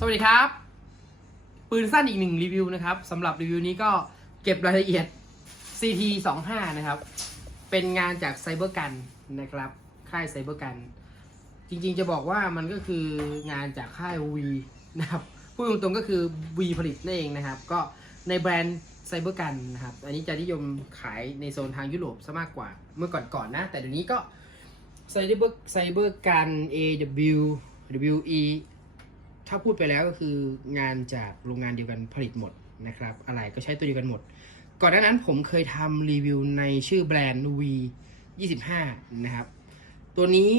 สวัสดีครับ ปืนสั้นอีกหนึ่งรีวิวนะครับสำหรับรีวิวนี้ก็เก็บรายละเอียด CT 2 5นะครับ เป็นงานจากไซเบอร์กันนะครับ ค่ายไซเบอร์กัน จริงๆจะบอกว่ามันก็คืองานจากค่าย V นะครับ พูดตรงๆก็คือ V ผลิตนั่นเองนะครับ ก็ในแบรนด์ไซเบอร์กันนะครับ อันนี้จะนิยมขายในโซนทางยุโรปซะมากกว่า เมื่อก่อนๆนะ แต่เดี๋ยวนี้ก็ไซเบอร์ไซเบอร์กัน AW WE ถ้าพูดไปแล้วก็คืองานจากโรงงานเดียวกันผลิตหมดนะครับ อะไรก็ใช้ตัวเดียวกันหมด ก่อนหน้านั้นผมเคยทำรีวิวในชื่อแบรนด์ V 25นะครับ ตัวนี้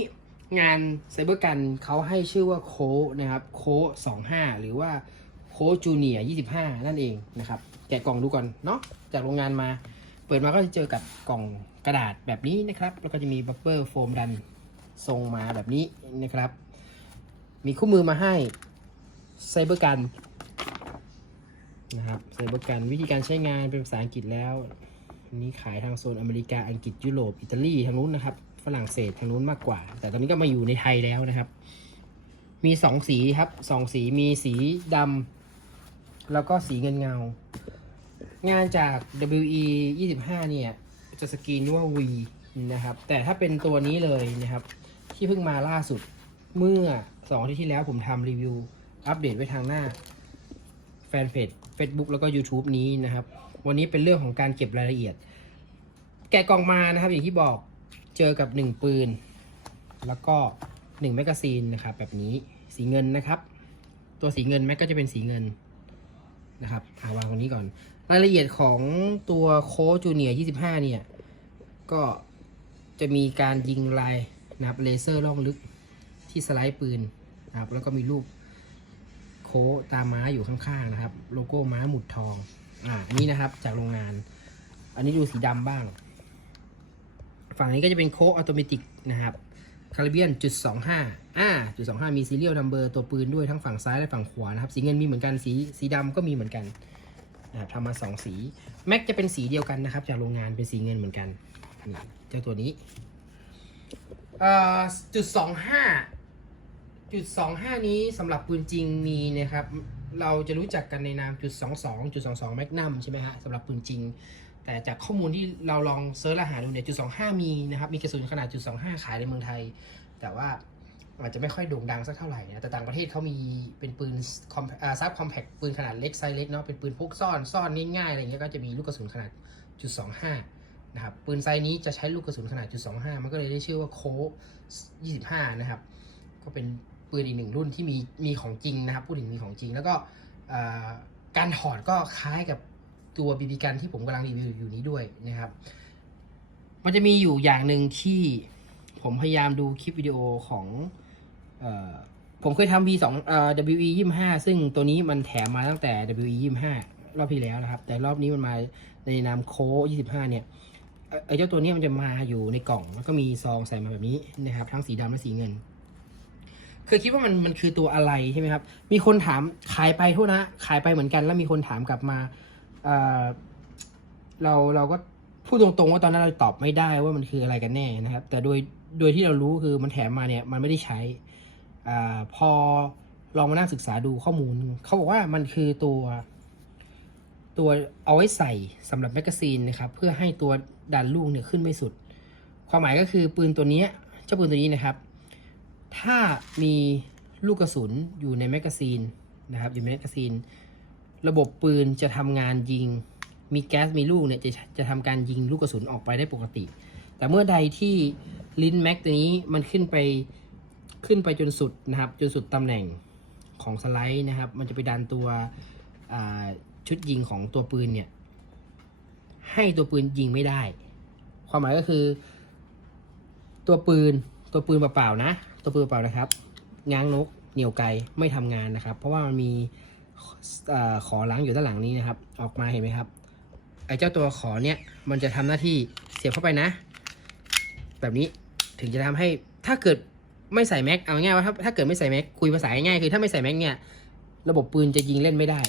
งานไซเบอร์กันเขาให้ชื่อว่าโคนะครับโค25 หรือว่าโคจูเนีย25 นั่นเองนะครับ แกะกล่องดูก่อนเนาะจากโรงงานมา เปิดมาก็จะเจอกับกล่องกระดาษแบบนี้นะครับ แล้วก็จะมีบัฟเฟอร์โฟมดันทรงมาแบบนี้นะครับ มีคู่มือมาให้ ไซเบอร์กันนะครับไซเบอร์กันวิธีการใช้งานเป็นภาษาอังกฤษแล้วนี้ขายทางโซนอเมริกาอังกฤษยุโรปอิตาลีทางนู้นนะครับ ฝรั่งเศสทางนู้นมากกว่า แต่ตอนนี้ก็มาอยู่ในไทยแล้วนะครับ มีสองสีครับสองสีมีสีดำแล้วก็สีเงินเงา งานจาก WE 25 เนี่ย จะสกรีนว่า V นะครับ แต่ถ้าเป็นตัวนี้เลยนะครับ ที่เพิ่งมาล่าสุดเมื่อสองอาที่ที่แล้วผมทำรีวิว อัปเดตไว้ทางหน้าแฟนเพจ Facebook แล้วก็ YouTube นี้นะครับ วันนี้เป็นเรื่องของการเก็บรายละเอียด แกะกล่องมานะครับ อย่างที่บอกเจอกับ 1 ปืน แล้วก็1แมกกาซีนนะครับแบบนี้สีเงินนะครับ ตัวสีเงินแม็กก็จะเป็นสีเงินนะครับอาวางตรงนี้ก่อน รายละเอียดของตัวโค้จูเนียร์25 เนี่ย ก็จะมีการยิงลายนะครับเลเซอร์ล่องลึกที่สไลด์ปืนนะครับแล้วก็มีรูป โค้ตามม้าอยู่ข้างๆนะครับ โลโก้ม้าหมุดทอง อ่านนี้นะครับจากโรงงาน อันนี้ดูสีดำบ้าง ฝั่งนี้ก็จะเป็นโค้กออโตเมติกนะครับคาริเบียนจุดสองห้าอ่าจุดสองห้ามีซีเรียลนัมเบอร์ตัวปืนด้วยทั้งฝั่งซ้ายและฝั่งขวานะครับ สีเงินมีเหมือนกันสีสีดำก็มีเหมือนกันนะครับทำมาสองสีแม็กจะเป็นสีเดียวกันนะครับ จากโรงงานเป็นสีเงินเหมือนกันนี่เจ้าตัวนี้เอ่อจุดสองห้า จุดสองห้านี้สำหรับปืนจริงมีนะครับ เราจะรู้จักกันในนามจุดสองสองจุดสองสองแมกนัมใช่ไหมฮะสำหรับปืนจริง แต่จากข้อมูลที่เราลองเซิร์ชรหัสดูเนี่ยจุดสองห้ามีนะครับมีกระสุนขนาดจุดสองห้าขายในเมืองไทย แต่ว่าอาจจะไม่ค่อยโด่งดังสักเท่าไหร่นะแต่ต่างประเทศเขามีเป็นปืนคอมซับคอมแพคปืนขนาดเล็กไซส์เล็กเนาะเป็นปืนพกซ่อนซ่อนง่ายๆอะไรเงี้ยก็จะมีลูกกระสุนขนาดจุดสองห้านะครับปืนไซส์นี้จะใช้ลูกกระสุนขนาดจุดสองห้ามันก็เลยได้ชื่อว่าโคยี่สิบห้านะครับ ก็เป็น ปืนอีกหนึ่งรุ่นที่มีมีของจริงนะครับ พูดถึงมีของจริง แล้วก็การถอดก็คล้ายกับตัวบีบีกันที่ผมกำลังรีวิวอยู่นี้ด้วยนะครับ มันจะมีอยู่อย่างหนึ่งที่ผมพยายามดูคลิปวิดีโอของออผมเคยทำ V2 เอ่อ WE 25ซึ่งตัวนี้มันแถมมาตั้งแต่ WE 25รอบที่แล้วนะครับ แต่รอบนี้มันมาในนามโค้25 เนี่ยเอ่อไอ้เจ้าตัวนี้มันจะมาอยู่ในกล่องแล้วก็มีซองใส่มาแบบนี้นะครับ ทั้งสีดำและสีเงิน คยคิดว่ามันมันคือตัวอะไรใช่ไหมครับ มีคนถามขายไปทุนะ ขายไปเหมือนกันแล้วมีคนถามกลับมาเอ่อเราเราก็พูดตรงๆว่าตอนนั้นเราตอบไม่ได้ว่ามันคืออะไรกันแน่นะครับ แต่โดยโดยที่เรารู้คือมันแถมมาเนี่ยมันไม่ได้ใช้อาพอลองมานั่งศึกษาดูข้อมูล เขาบอกว่ามันคือตัว ตัวเอาไว้ใส่สำหรับแมกกาซีนนะครับ เพื่อให้ตัวดันลูกเนี่ยขึ้นไม่สุด ความหมายก็คือปืนตัวนี้เจ้าปืนตัวนี้นะครับ ถ้ามีลูกกระสุนอยู่ในแมกกาซีนนะครับอยู่ในแมกกาซีน ระบบปืนจะทำงานยิง มีแก๊สมีลูกเนี่ยจะจะทำการยิงลูกกระสุนออกไปได้ปกติ แต่เมื่อใดที่ลิ้นแม็กตัวนี้มันขึ้นไปขึ้นไปจนสุดนะครับจนสุดตำแหน่งของสไลด์นะครับ มันจะไปดันตัวชุดยิงของตัวปืนเนี่ยให้ตัวปืนยิงไม่ได้ ความหมายก็คือ ตัวปืน ตัวปืนเปล่าๆนะ ตัวปืนเปล่านะครับ ง้างนกเหนียวไกไม่ทำงานนะครับ เพราะว่ามันมีอขอล้างอยู่ด้านหลังนี้นะครับ ออกมาเห็นไหมครับ ไอ้เจ้าตัวขอเนี่ยมันจะทำหน้าที่เสียบเข้าไปนะ แบบนี้ถึงจะทำให้ถ้าเกิดไม่ใส่แม็กเอาง่ายๆว่าถ้าถ้าเกิดไม่ใส่แม็กคุยภาษาง่ายๆคือถ้าไม่ใส่แม็กเนี่ยระบบปืนจะยิงเล่นไม่ได้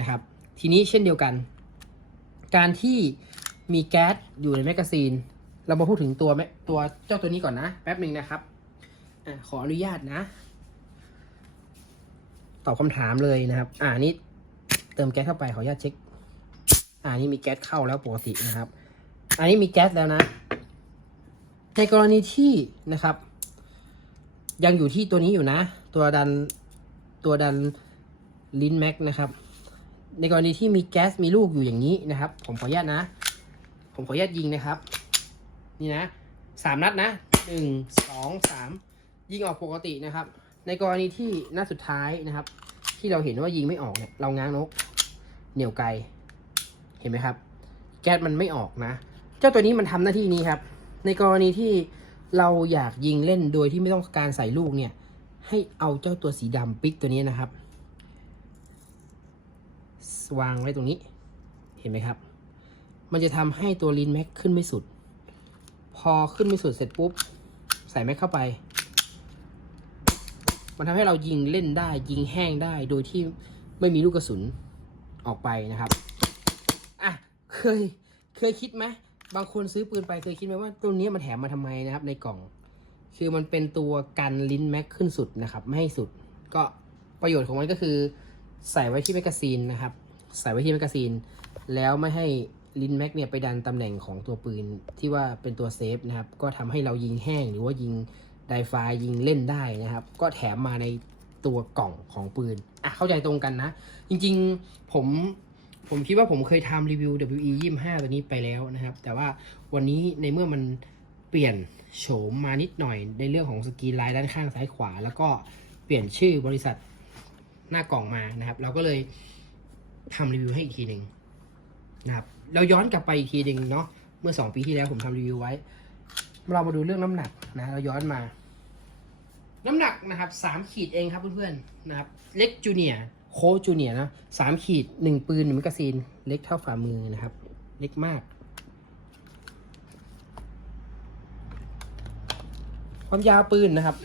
นะครับ ทีนี้เช่นเดียวกัน การที่มีแก๊สอยู่ในแมกกาซีน เรามาพูดถึงตัวแมตัวเจ้าตัวนี้ก่อนนะ แป๊บหนึ่งนะครับอขออนุญาตนะ ตอบคำถามเลยนะครับ อ่านี่เติมแก๊สเข้าไปขออนุญาตเช็ค อ่านี่มีแก๊สเข้าแล้วปกตินะครับ อันนี้มีแก๊สแล้วนะ ในกรณีที่นะครับ ยังอยู่ที่ตัวนี้อยู่นะ ตัวดันตัวดันลิ้นแม็กนะครับ ในกรณีที่มีแก๊สมีลูกอยู่อย่างนี้นะครับ ผมขออนุญาตนะ ผมขออนุญาตยิงนะครับ นี่นะสามนัดนะหนึ่งสองสามยิงออกปกตินะครับ ในกรณีที่นัดสุดท้ายนะครับ ที่เราเห็นว่ายิงไม่ออกเนี่ยเราง้างนก เหนี่ยวไกล เห็นไหมครับ แก๊สมันไม่ออกนะ เจ้าตัวนี้มันทำหน้าที่นี้ครับ ในกรณีที่เราอยากยิงเล่นโดยที่ไม่ต้องการใส่ลูกเนี่ย ให้เอาเจ้าตัวสีดำปิกตัวนี้นะครับ วางไว้ตรงนี้ เห็นไหมครับ มันจะทำให้ตัวลินแม็กขึ้นไม่สุด พอขึ้นไม่สุดเสร็จปุ๊บ ใส่แม็กเข้าไป มันทำให้เรายิงเล่นได้ ยิงแห้งได้โดยที่ไม่มีลูกกระสุนออกไปนะครับ อะ เคย เคยคิดไหม บางคนซื้อปืนไปเคยคิดไหมว่าตัวนี้มันแถมมาทำไมนะครับ ในกล่อง คือมันเป็นตัวกันลิ้นแม็กขึ้นสุดนะครับ ไม่ให้สุด ก็ประโยชน์ของมันก็คือ ใส่ไว้ที่แมกกาซีนนะครับ ใส่ไว้ที่แมกกาซีน แล้วไม่ให้ ลิ้นแม็กเนี่ยไปดันตำแหน่งของตัวปืนที่ว่าเป็นตัวเซฟนะครับ ก็ทำให้เรายิงแห้งหรือว่ายิงไดไฟยิงเล่นได้นะครับ ก็แถมมาในตัวกล่องของปืน อะ เข้าใจตรงกันนะ จริงๆผมผมคิดว่าผมเคยทำรีวิว WE 25ตัวนี้ไปแล้วนะครับ แต่ว่าวันนี้ในเมื่อมันเปลี่ยนโฉมมานิดหน่อยในเรื่องของสกรีนไลน์ด้านข้างซ้ายขวา แล้วก็เปลี่ยนชื่อบริษัทหน้ากล่องมานะครับ เราก็เลยทำรีวิวให้อีกทีหนึ่งนะครับ เราย้อนกลับไปอีกทีหนึ่งเนาะเมื่อ2ปีที่แล้วผมทำรีวิวไว้ เรามาดูเรื่องน้ำหนักนะ เราย้อนมา น้ำหนักนะครับสามขีดเองครับเพื่อนๆนะครับ เล็กจูเนียโคจูเนียนะสามขีดหนึ่งปืนหนึ่งแมกกาซีน เล็กเท่าฝ่ามือนะครับ เล็กมาก ความยาวปืนนะครับ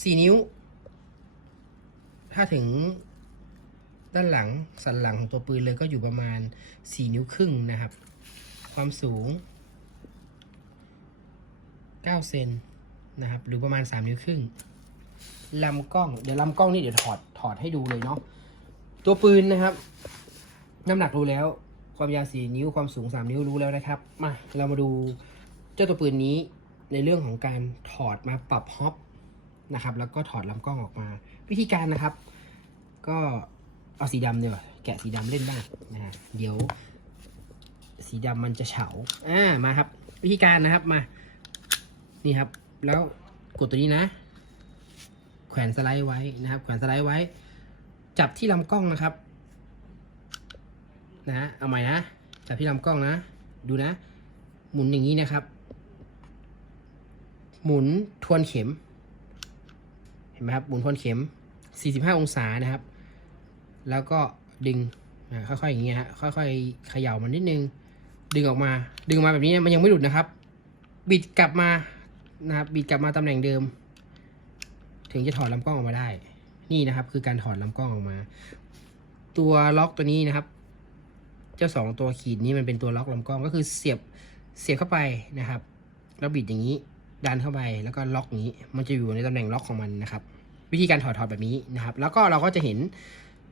สี่นิ้ว ถ้าถึง ด้านหลังสันหลังของตัวปืนเลยก็อยู่ประมาณสี่นิ้วครึ่งนะครับ ความสูง 9 เซนนะครับ หรือประมาณ 3 นิ้วครึ่งลำกล้อง เดี๋ยวลำกล้องนี่เดี๋ยวถอดถอดให้ดูเลยเนาะตัวปืนนะครับ น้ำหนักรู้แล้ว ความยาว 4 นิ้วความสูง 3 นิ้วรู้แล้วนะครับ มาเรามาดูเจ้าตัวปืนนี้ในเรื่องของการถอดมาปรับฮอปนะครับ แล้วก็ถอดลำกล้องออกมา วิธีการนะครับ ก็ เอาสีดำเนี่ยแกะสีดำเล่นบ้างนะฮะเดี๋ยว สีดำมันจะเฉาอ่ามาครับ วิธีการนะครับมา นี่ครับ แล้วกดตัวนี้นะ แขวนสไลด์ไว้นะครับ แขวนสไลด์ไว้ จับที่ลำกล้องนะครับ นะเอาใหม่นะ จับที่ลำกล้องนะ ดูนะ หมุนอย่างนี้นะครับ หมุนทวนเข็ม เห็นไหมครับ หมุนทวนเข็ม 45 องศานะครับ แล้วก็ดึงอ่าค่อยๆอย่างเงี้ยฮะค่อยๆเขย่ามันนิดนึง ดึงออกมา ดึงออกมาแบบนี้มันยังไม่หลุดนะครับ บิดกลับมานะครับบิดกลับมาตำแหน่งเดิม ถึงจะถอดลำกล้องออกมาได้ นี่นะครับ คือการถอดลำกล้องออกมา ตัวล็อกตัวนี้นะครับ เจ้าสองตัวขีดนี้มันเป็นตัวล็อกลำกล้องก็คือเสียบเสียบเข้าไปนะครับ แล้วบิดอย่างนี้ดันเข้าไปแล้วก็ล็อกนี้ มันจะอยู่ในตำแหน่งล็อกของมันนะครับ วิธีการถอดถอดแบบนี้นะครับ แล้วก็เราก็จะเห็น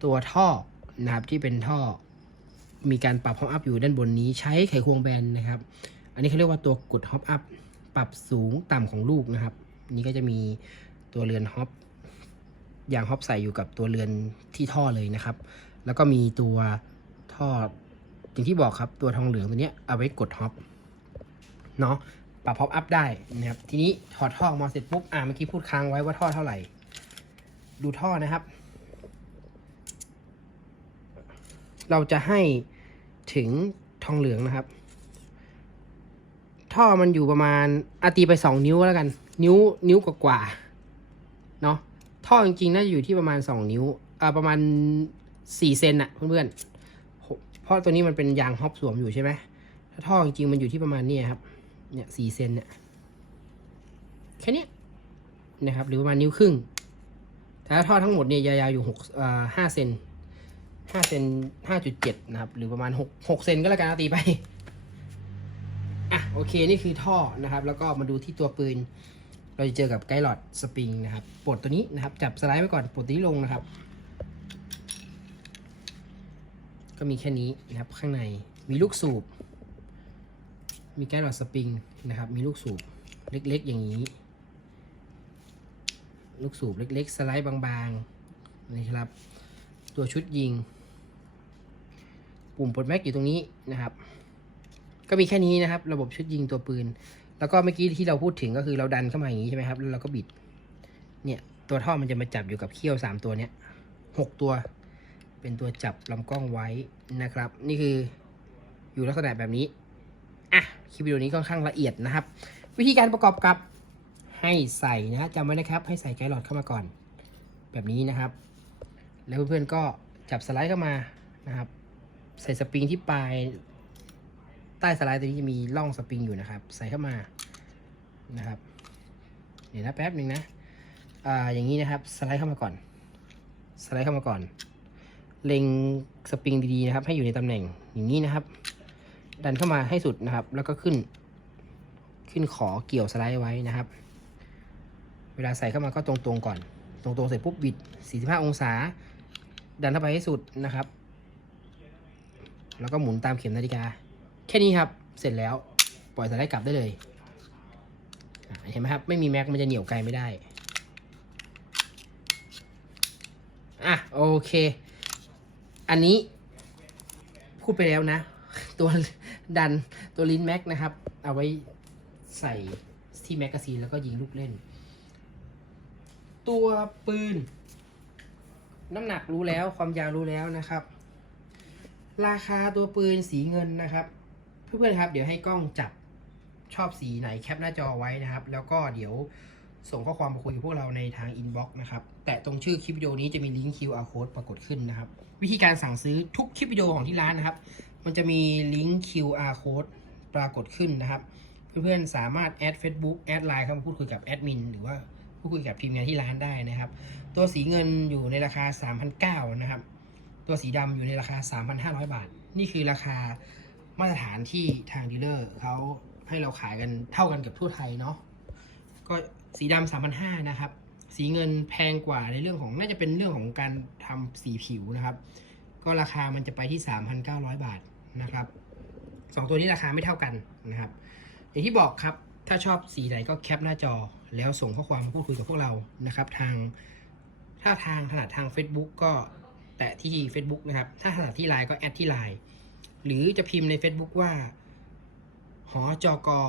ตัวท่อนะครับที่เป็นท่อ มีการปรับฮอปอัพอยู่ด้านบนนี้ใช้ไขควงแบนนะครับ อันนี้เขาเรียกว่าตัวกดฮอปอัพปรับสูงต่ำของลูกนะครับ นี่ก็จะมีตัวเรือนฮอปอย่างฮอปใส่อยู่กับตัวเรือนที่ท่อเลยนะครับ แล้วก็มีตัวท่ออย่างที่บอกครับตัวทองเหลืองตัวนี้เอาไว้กดฮอปเนาะปรับฮอปอัพได้นะครับ ทีนี้ถอดท่อออกมาเสร็จปุ๊บอ่าเมื่อกี้พูดค้างไว้ว่าท่อเท่าไหร่ ดูท่อนะครับ เราจะให้ถึงทองเหลืองนะครับ ท่อมันอยู่ประมาณอาตีไปสองนิ้วแล้วกัน นิ้วนิ้วกว่าๆเนาะท่อจริงๆน่าจะอยู่ที่ประมาณสองนิ้วอ่าประมาณสี่เซนอะเพื่อนๆเพราะตัวนี้มันเป็นยางฮอปสวมอยู่ใช่ไหมถ้าท่อจริงๆมันอยู่ที่ประมาณนี้ครับ เนี่ยสี่เซนเนี่ยแค่นี้นะครับ หรือประมาณนิ้วครึ่งแต่ถ้าท่อทั้งหมดเนี่ยยาวๆอยู่หกอ่าห้าเซน ห้าเซนห้าจุดเจ็ดนะครับ หรือประมาณหกหกเซนก็แล้วกันตีไป อะ โอเค นี่คือท่อนะครับ แล้วก็มาดูที่ตัวปืน เราจะเจอกับไกด์หลอดสปริงนะครับ ปลดตัวนี้นะครับ จับสไลด์ไว้ก่อน ปลดตัวนี้ลงนะครับ ก็มีแค่นี้นะครับ ข้างใน มีลูกสูบ มีไกด์หลอดสปริงนะครับ มีลูกสูบเล็ก ๆ อย่างนี้ ลูกสูบเล็ก ๆ สไลด์บางๆนะครับ ตัวชุดยิง ปุ่มปลดแม็กอยู่ตรงนี้นะครับ ก็มีแค่นี้นะครับ ระบบชุดยิงตัวปืน แล้วก็เมื่อกี้ที่เราพูดถึงก็คือเราดันเข้ามาอย่างนี้ใช่ไหมครับแล้วเราก็บิด เนี่ยตัวท่อมันจะมาจับอยู่กับเขี้ยวสามตัวเนี้ยหกตัว เป็นตัวจับลำกล้องไว้นะครับ นี่คืออยู่ลักษณะแบบนี้อะคลิปวิดีโอนี้ค่อนข้างละเอียดนะครับ วิธีการประกอบกับให้ใส่นะฮะจำไว้นะครับ ให้ใส่ไกด์หลอดเข้ามาก่อน แบบนี้นะครับ แล้วเพื่อนๆก็จับสไลด์เข้ามานะครับ ใส่สปริงที่ปลายใต้สไลด์ตัวนี้จะมีร่องสปริงอยู่นะครับ ใส่เข้ามานะครับ เดี๋ยวนะแป๊บหนึ่งนะอ่าอย่างนี้นะครับสไลด์เข้ามาก่อน สไลด์เข้ามาก่อน เล็งสปริงดีๆนะครับ ให้อยู่ในตำแหน่งอย่างนี้นะครับ ดันเข้ามาให้สุดนะครับ แล้วก็ขึ้น ขึ้นขอเกี่ยวสไลด์ไว้นะครับ เวลาใส่เข้ามาก็ตรงๆก่อน ตรงๆเสร็จปุ๊บบิด 45 องศา ดันเข้าไปให้สุดนะครับ แล้วก็หมุนตามเข็มนาฬิกา แค่นี้ครับ เสร็จแล้ว ปล่อยสไลด์กลับได้เลยเห็นไหมครับ ไม่มีแม็กมันจะเหนียวไกลไม่ได้ อะ โอเค อันนี้ พูดไปแล้วนะ ตัวดันตัวลิ้นแม็กนะครับ เอาไว้ใส่ที่แมกกาซีนแล้วก็ยิงลูกเล่น ตัวปืน น้ำหนักรู้แล้วความยาวรู้แล้วนะครับ ราคาตัวปืนสีเงินนะครับ เพื่อนๆครับ เดี๋ยวให้กล้องจับชอบสีไหนแคปหน้าจอไว้นะครับ แล้วก็เดี๋ยวส่งข้อความมาคุยกับพวกเราในทางอินบ็อกซ์นะครับ แตะตรงชื่อคลิปวิดีโอนี้จะมีลิงก์ QR code ปรากฏขึ้นนะครับ วิธีการสั่งซื้อทุกคลิปวิดีโอของที่ร้านนะครับ มันจะมีลิงก์ QR code ปรากฏขึ้นนะครับ เพื่อนๆสามารถแอด Facebook แอดไลน์เข้ามาพูดคุยกับแอดมินหรือว่าพูดคุยกับทีมงานที่ร้านได้นะครับ ตัวสีเงินอยู่ในราคา 3,900นะครับ ตัวสีดำอยู่ในราคา 3,500 บาท นี่คือราคามาตรฐานที่ทางดีลเลอร์เขาให้เราขายกันเท่ากันกับทั่วไทยเนาะก็สีดำ3,500นะครับ สีเงินแพงกว่าในเรื่องของน่าจะเป็นเรื่องของการทำสีผิวนะครับ ก็ราคามันจะไปที่3,900บาทนะครับสองตัวนี้ราคาไม่เท่ากันนะครับ อย่างที่บอกครับ ถ้าชอบสีไหนก็แคปหน้าจอ แล้วส่งข้อความมาพูดคุยกับพวกเรานะครับ ทางถ้าทางถนัดทาง Facebook ก็ แตะที่ Facebook นะครับ ถ้าถนัดที่ไลน์ก็แอดที่ไลน์หรือจะพิมพ์ใน Facebook ว่า หอจอกอ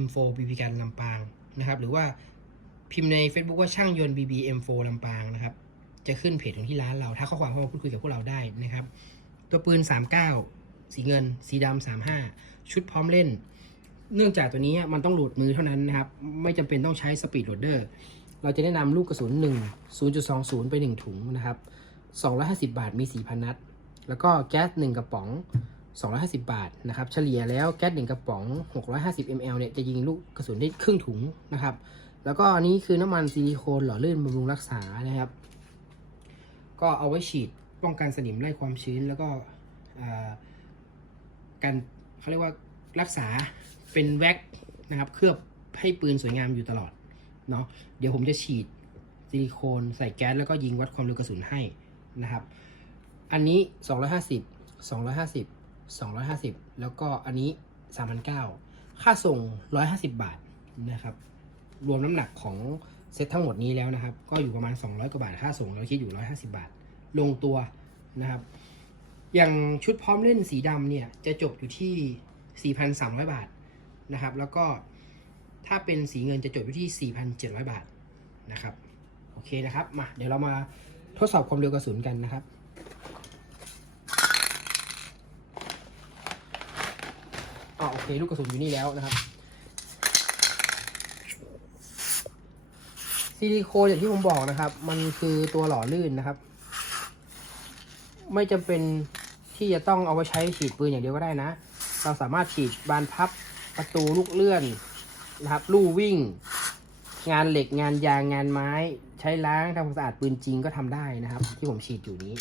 M4 BB กันลำปางนะครับ หรือว่าพิมพ์ใน Facebook ว่าช่างยนต์ BB M4 ลำปางนะครับ จะขึ้นเพจของที่ร้านเรา ถ้าข้อความเข้ามาพูดคุยกับพวกเราได้นะครับ ตัวปืน 39 สีเงิน สีดำ35 ชุดพร้อมเล่น เนื่องจากตัวนี้มันต้องโหลดมือเท่านั้นนะครับ ไม่จำเป็นต้องใช้สปีดโหลดเดอร์ เราจะแนะนำลูกกระสุน 1 0.20 ไป 1 ถุงนะครับ 250 บาทมี 4,000 นัด แล้วก็แก๊ส 1 กระป๋อง 250 บาทนะครับ เฉลี่ยแล้วแก๊ส 1 กระป๋อง 650 ml เนี่ยจะยิงลูกกระสุนได้ครึ่งถุงนะครับ แล้วก็อันนี้คือน้ำมันซิลิโคนหล่อลื่นบำรุงรักษานะครับ ก็เอาไว้ฉีดป้องกันสนิมไล่ความชื้นแล้วก็การเขาเรียกว่ารักษาเป็นแว็กนะครับ เคลือบให้ปืนสวยงามอยู่ตลอดเนาะเดี๋ยวผมจะฉีดซิลิโคนใส่แก๊สแล้วก็ยิงวัดความเร็วกระสุนให้ นะครับ อันนี้ 250 250 250 แล้วก็อันนี้ 3,900 ค่าส่ง 150 บาทนะครับ รวมน้ำหนักของเซตทั้งหมดนี้แล้วนะครับ ก็อยู่ประมาณ 200 กว่าบาท ค่าส่งเราคิดอยู่ 150 บาท ลงตัวนะครับ อย่างชุดพร้อมเล่นสีดำเนี่ย จะจบอยู่ที่ 4,300 บาทนะครับ แล้วก็ถ้าเป็นสีเงินจะจบอยู่ที่ 4,700 บาทนะครับ โอเคนะครับ มา เดี๋ยวเรามา ทดสอบความเร็วกระสุนกันนะครับอ๋อโอเค ลูกกระสุนอยู่นี่แล้วนะครับซิลิโคนอย่างที่ผมบอกนะครับ มันคือตัวหล่อลื่นนะครับ ไม่จำเป็นที่จะต้องเอาไว้ใช้ฉีดปืนอย่างเดียวก็ได้นะ เราสามารถฉีดบานพับประตูลูกเลื่อนนะครับ ลู่วิ่ง งานเหล็กงานยางงานไม้ใช้ล้างทำความสะอาดปืนจริงก็ทำได้นะครับ ที่ผมฉีดอยู่นี้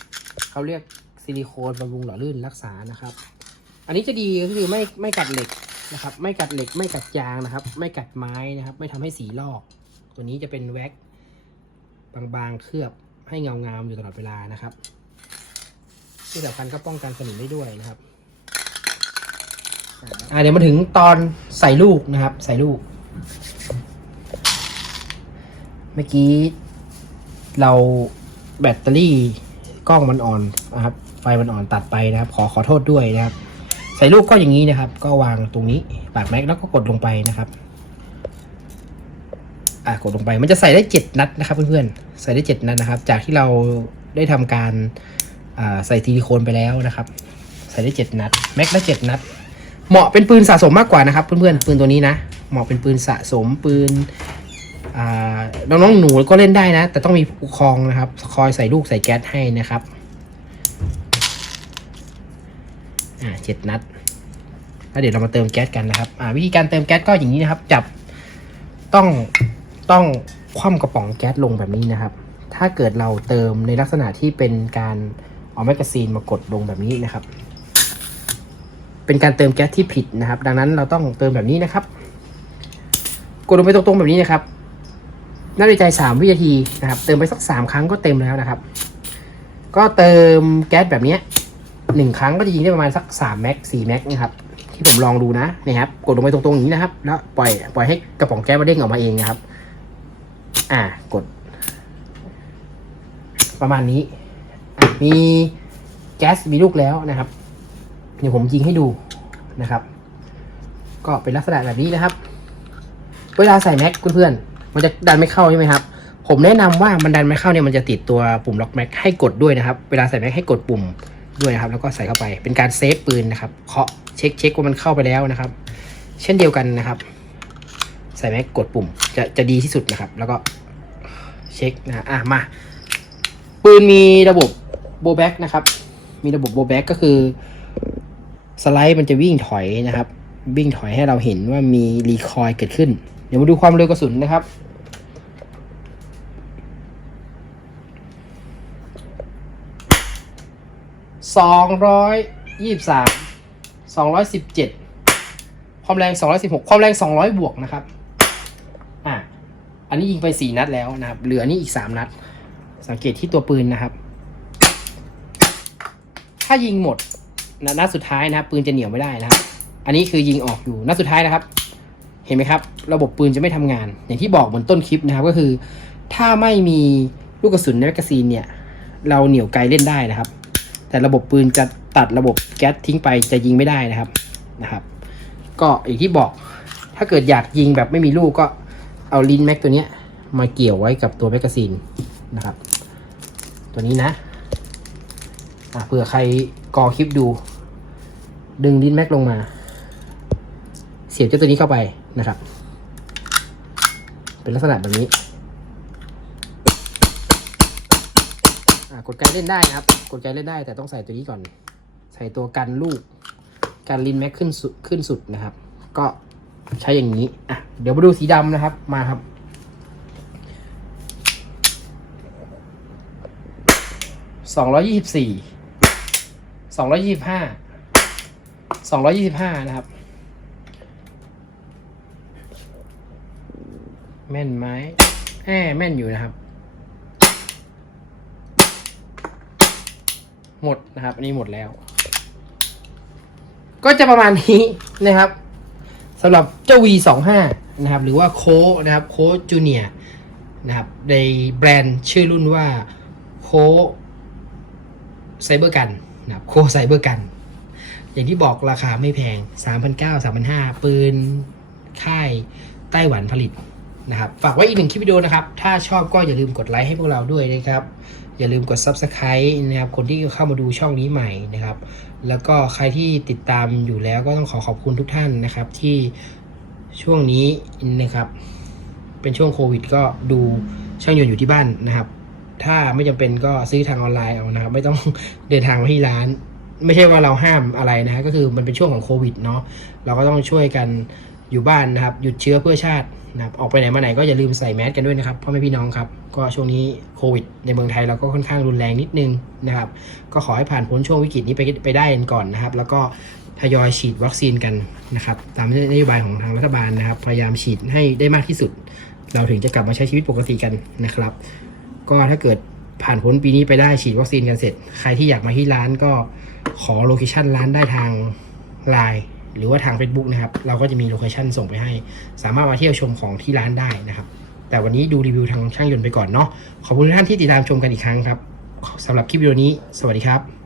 เขาเรียกซิลิโคนบำรุงหล่อลื่นรักษานะครับ อันนี้จะดีก็คือไม่ไม่กัดเหล็กนะครับ ไม่กัดเหล็กไม่กัดยางนะครับ ไม่กัดไม้นะครับ ไม่ทำให้สีลอก ตัวนี้จะเป็นแว็กบางๆเคลือบให้เงางามอยู่ตลอดเวลานะครับ ที่สำคัญก็ป้องกันสนิมได้ด้วยนะครับอ่าเดี๋ยวมาถึงตอนใส่ลูกนะครับ ใส่ลูก เมื่อกี้เราแบตเตอรี่กล้องมันอ่อนนะครับ ไฟมันอ่อนตัดไปนะครับ ขอขอโทษด้วยนะครับ ใส่ลูกก็อย่างนี้นะครับ ก็วางตรงนี้ปากแม็กแล้วก็กดลงไปนะครับ อะกดลงไปมันจะใส่ได้เจ็ดนัดนะครับ เพื่อนๆใส่ได้เจ็ดนัดนะครับ จากที่เราได้ทำการใส่ซิลิโคนไปแล้วนะครับ ใส่ได้เจ็ดนัดแม็กละเจ็ดนัด เหมาะเป็นปืนสะสมมากกว่านะครับ เพื่อนๆปืนตัวนี้นะเหมาะเป็นปืนสะสมปืน น้องๆหนูก็เล่นได้นะ แต่ต้องมีผู้ปกครองนะครับ คอยใส่ลูกใส่แก๊สให้นะครับอ่าเจ็ดนัดแล้วเดี๋ยวเรามาเติมแก๊สกันนะครับอ่าวิธีการเติมแก๊สก็อย่างนี้นะครับ จับต้องต้องคว่ำกระป๋องแก๊สลงแบบนี้นะครับ ถ้าเกิดเราเติมในลักษณะที่เป็นการเอาแมกกาซีนมากดลงแบบนี้นะครับ เป็นการเติมแก๊สที่ผิดนะครับ ดังนั้นเราต้องเติมแบบนี้นะครับ กดลงไปตรงๆแบบนี้นะครับ นับในใจสามวินาทีนะครับ เติมไปสักสามครั้งก็เต็มแล้วนะครับ ก็เติมแก๊สแบบนี้หนึ่งครั้งก็จะยิงได้ประมาณสักสามแม็กสี่แม็กนะครับที่ผมลองดูนะนะครับ กดลงไปตรงๆอย่างนี้นะครับ แล้วปล่อยปล่อยให้กระป๋องแก๊สมาเด้งออกมาเองนะครับ อ่ากด ประมาณนี้ มีแก๊สมีลูกแล้วนะครับ เดี๋ยวผมยิงให้ดูนะครับ ก็เป็นลักษณะแบบนี้นะครับ เวลาใส่แม็กเพื่อนๆ มันจะดันไม่เข้าใช่ไหมครับ ผมแนะนำว่ามันดันไม่เข้าเนี่ยมันจะติดตัวปุ่มล็อกแม็กให้กดด้วยนะครับ เวลาใส่แม็กให้กดปุ่มด้วยนะครับ แล้วก็ใส่เข้าไป เป็นการเซฟปืนนะครับ เคาะเช็คเช็คว่ามันเข้าไปแล้วนะครับ เช่นเดียวกันนะครับ ใส่แม็กกดปุ่มจะจะดีที่สุดนะครับ แล้วก็เช็คนะอะมา ปืนมีระบบโบแบ็กนะครับ มีระบบโบแบ็กก็คือสไลด์มันจะวิ่งถอยนะครับ วิ่งถอยให้เราเห็นว่ามีรีคอยล์เกิดขึ้น เดี๋ยวมาดูความเร็วกระสุนนะครับ สองร้อยยี่สิบสามสองร้อยสิบเจ็ดความแรงสองร้อยสิบหกความแรงสองร้อยบวกนะครับอะอันนี้ยิงไปสี่นัดแล้วนะครับ เหลือนนี้อีกสามนัด สังเกตที่ตัวปืนนะครับ ถ้ายิงหมดนัดสุดท้ายนะครับ ปืนจะเหนียวไม่ได้นะครับ อันนี้คือยิงออกอยู่นัดสุดท้ายนะครับ เห็นไหมครับ ระบบปืนจะไม่ทำงาน อย่างที่บอกเหมือนต้นคลิปนะครับ ก็คือ ถ้าไม่มีลูกกระสุนในแมกกาซีนเนี่ย เราเหนียวไกลเล่นได้นะครับ แต่ระบบปืนจะตัดระบบแก๊สทิ้งไปจะยิงไม่ได้นะครับนะครับ ก็อย่างที่บอกถ้าเกิดอยากยิงแบบไม่มีลูกก็เอาลิ้นแม็กตัวเนี้ยมาเกี่ยวไว้กับตัวแมกกาซีนนะครับ ตัวนี้นะอะเผื่อใครกอคลิปดู ดึงลิ้นแม็กลงมา เสียบเจ้าตัวนี้เข้าไปนะครับ เป็นลักษณะแบบนี้อะ กดไกเล่นได้นะครับ กดไกเล่นได้แต่ต้องใส่ตัวนี้ก่อน ใส่ตัวกันลูก กันลินแม็กขึ้นสุดขึ้นสุดนะครับ ก็ใช้อย่างนี้ อะ เดี๋ยวมาดูสีดำนะครับ มาครับ สองร้อยยี่สิบสี่ สองร้อยยี่สิบห้า สองร้อยยี่สิบห้านะครับ แม่นไหมแอบแม่นอยู่นะครับ หมดนะครับ อันนี้หมดแล้ว ก็จะประมาณนี้นะครับสำหรับเจ้า V25 นะครับ หรือว่าโคนะครับโคจูเนียนะครับ ในแบรนด์ชื่อรุ่นว่าโคไซเบอร์กันนะครับโคไซเบอร์กัน อย่างที่บอกราคาไม่แพง 3,900 3,500 ปืน ค่ายไต้หวันผลิตนะครับ ฝากไว้อีกหนึ่งคลิปวิดีโอนะครับ ถ้าชอบก็อย่าลืมกดไลค์ให้พวกเราด้วยนะครับ อย่าลืมกด Subscribe นะครับ คนที่เข้ามาดูช่องนี้ใหม่นะครับ แล้วก็ใครที่ติดตามอยู่แล้วก็ต้องขอขอบคุณทุกท่านนะครับ ที่ช่วงนี้นะครับ เป็นช่วงโควิด ก็ดูช่างยนต์อยู่ที่บ้านนะครับ ถ้าไม่จำเป็นก็ซื้อทางออนไลน์เอานะครับ ไม่ต้องเดินทางมาที่ร้าน ไม่ใช่ว่าเราห้ามอะไรนะฮะก็คือมันเป็นช่วงของโควิดเนาะเราก็ต้องช่วยกัน อยู่บ้านนะครับหยุดเชื้อเพื่อชาตินะครับออกไปไหนมาไหนก็อย่าลืมใส่แมสกันด้วยนะครับพ่อแม่พี่น้องครับก็ช่วงนี้โควิด ในเมืองไทยเราก็ค่อนข้างรุนแรงนิดนึงนะครับ ก็ขอให้ผ่านพ้นช่วงวิกฤตนี้ไปไปได้กันก่อนนะครับ แล้วก็ทยอยฉีดวัคซีนกันนะครับ ตามนโยบายของทางรัฐบาลนะครับ พยายามฉีดให้ได้มากที่สุด เราถึงจะกลับมาใช้ชีวิตปกติกันนะครับ ก็ถ้าเกิดผ่านพ้นปีนี้ไปได้ฉีดวัคซีนกันเสร็จ ใครที่อยากมาที่ร้านก็ขอโลเคชั่นร้านได้ทางไลน์ หรือว่าทาง Facebook นะครับ เราก็จะมีโลเคชันส่งไปให้ สามารถมาเที่ยวชมของที่ร้านได้นะครับ แต่วันนี้ดูรีวิวทางช่างยนต์ไปก่อนเนาะขอบคุณทุกท่านที่ติดตามชมกันอีกครั้งครับสำหรับคลิปวิดีโอนี้ สวัสดีครับ